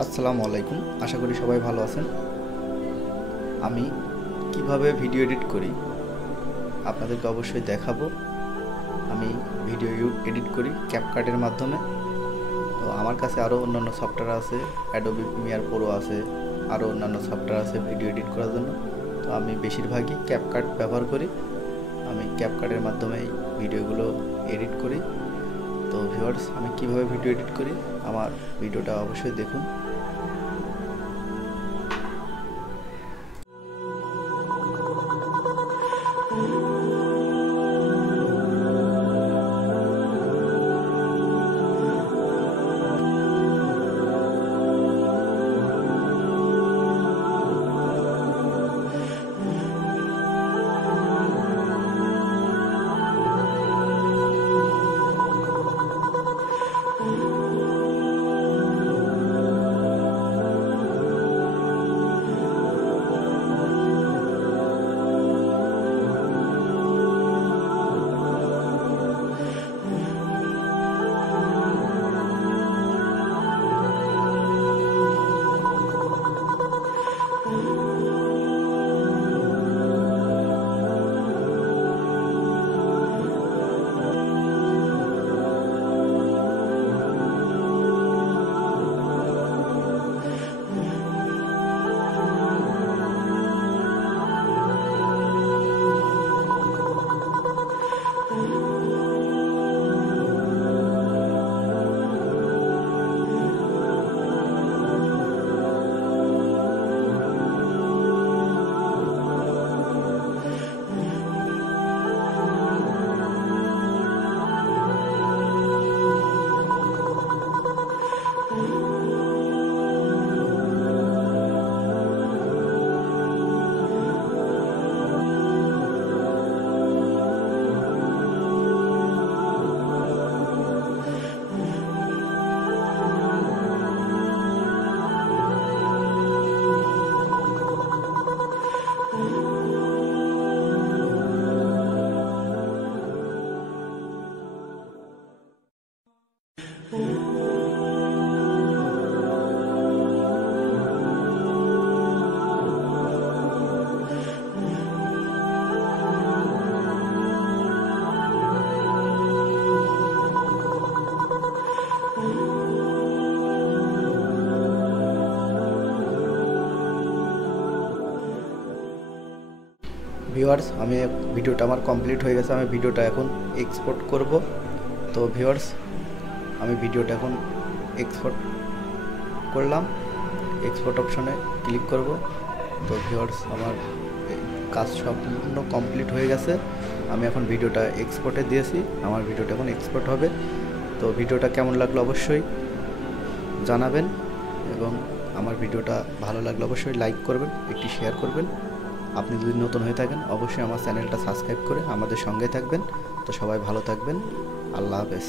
আসসালামু আলাইকুম। আশা করি সবাই ভালো আছেন। আমি কিভাবে ভিডিও এডিট করি আপনাদেরকে অবশ্যই দেখাবো। আমি ভিডিও এডিট করি ক্যাপকাটের মাধ্যমে। তো আমার কাছে আরও অন্যান্য সফটওয়্যার আছে, অ্যাডোবি প্রিমিয়ার প্রো আছে, আরও অন্যান্য সফটওয়্যার আছে ভিডিও এডিট করার জন্য। তো আমি বেশিরভাগই ক্যাপকাট ব্যবহার করি। আমি ক্যাপকাটের মাধ্যমে ভিডিওগুলো এডিট করি। তো ভিউয়ার্স, আমি কিভাবে ভিডিও এডিট করি আমার ভিডিওটা অবশ্যই দেখুন। ভিউয়ার্স, আমি ভিডিওটা আমার কমপ্লিট হয়ে গেছে। আমি ভিডিওটা এখন এক্সপোর্ট করব। তো ভিউয়ার্স, আমি ভিডিওটা এখন এক্সপোর্ট করলাম। এক্সপোর্ট অপশনে ক্লিক করব। তো ভিউয়ার্স, আমার কাজ সম্পূর্ণ কমপ্লিট হয়ে গেছে। আমি এখন ভিডিওটা এক্সপোর্টে দিয়েছি। আমার ভিডিওটা এখন এক্সপোর্ট হবে। তো ভিডিওটা কেমন লাগলো অবশ্যই জানাবেন, এবং আমার ভিডিওটা ভালো লাগলে অবশ্যই লাইক করবেন, একটি শেয়ার করবেন। আপনি যদি নতুন হয়ে থাকেন অবশ্যই আমার চ্যানেলটা সাবস্ক্রাইব করে আমাদের সঙ্গে থাকবেন। তো সবাই ভালো থাকবেন। আল্লাহ হাফেজ।